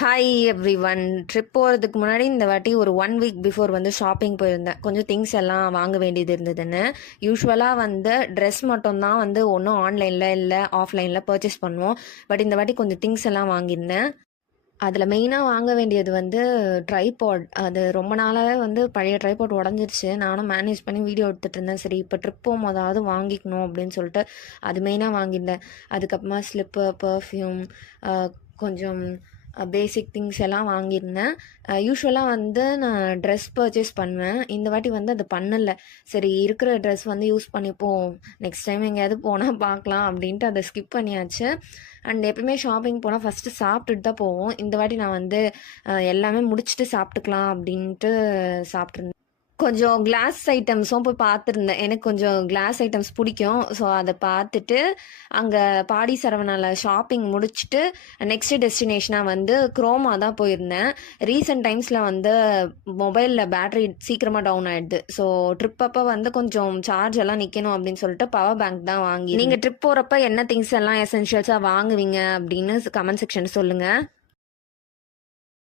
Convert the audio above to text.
Hi every one. Trip போகிறதுக்கு முன்னாடி இந்த வாட்டி ஒரு 1 வீக் பிஃபோர் வந்து ஷாப்பிங் போயிருந்தேன். கொஞ்சம் திங்ஸ் எல்லாம் வாங்க வேண்டியது இருந்ததுன்னு. யூஸ்வலாக வந்து ட்ரெஸ் மட்டும்தான் வந்து ஒன்றும் ஆன்லைனில் இல்லை ஆஃப்லைனில் பர்ச்சேஸ் பண்ணுவோம். பட் இந்த வாட்டி கொஞ்சம் திங்ஸ் எல்லாம் வாங்கியிருந்தேன். அதில் மெயினாக வாங்க வேண்டியது வந்து ட்ரைபாட். அது ரொம்ப நாளாகவே வந்து பழைய ட்ரைபாட் உடஞ்சிருச்சு. நானும் மேனேஜ் பண்ணி வீடியோ எடுத்துகிட்டு இருந்தேன். சரி இப்போ ட்ரிப் போகும்போதாவது வாங்கிக்கணும் அப்படின்னு சொல்லிட்டு அது மெயினாக வாங்கியிருந்தேன். அதுக்கப்புறமா ஸ்லிப்பர், பர்ஃப்யூம், கொஞ்சம் பேசிக் திங்ஸ் எல்லாம் வாங்கியிருந்தேன். யூஸ்வலாக வந்து நான் ட்ரெஸ் பர்ச்சேஸ் பண்ணுவேன். இந்த வாட்டி வந்து அது பண்ணலை. சரி இருக்கிற ட்ரெஸ் வந்து யூஸ் பண்ணிப்போம், நெக்ஸ்ட் டைம் எங்கேயாவது போனால் பார்க்கலாம் அப்படின்ட்டு அதை ஸ்கிப் பண்ணியாச்சு. அண்ட் எப்பவுமே ஷாப்பிங் போனால் ஃபஸ்ட்டு சாப்பிட்டுட்டு தான் போவோம். இந்த வாட்டி நான் வந்து எல்லாமே முடிச்சுட்டு சாப்பிட்டுக்கலாம் அப்படின்ட்டு சாப்பிட்ருந்தேன். கொஞ்சம் கிளாஸ் ஐட்டம்ஸும் போய் பார்த்துருந்தேன். எனக்கு கொஞ்சம் கிளாஸ் ஐட்டம்ஸ் பிடிக்கும். ஸோ அதை பார்த்துட்டு அங்கே பாடி சரவணாவில் ஷாப்பிங் முடிச்சுட்டு நெக்ஸ்ட் டெஸ்டினேஷனாக வந்து குரோமா தான் போயிருந்தேன். ரீசெண்ட் டைம்ஸில் வந்து மொபைலில் பேட்டரி சீக்கிரமாக டவுன் ஆகிடுது. ஸோ ட்ரிப் அப்போ வந்து கொஞ்சம் சார்ஜ் எல்லாம் நிற்கணும் அப்படின்னு சொல்லிட்டு பவர் பேங்க் தான் வாங்கி. நீங்கள் ட்ரிப் போகிறப்ப என்ன திங்ஸ் எல்லாம் எசென்ஷியல்ஸாக வாங்குவீங்க அப்படின்னு கமெண்ட் செக்ஷன் சொல்லுங்கள்.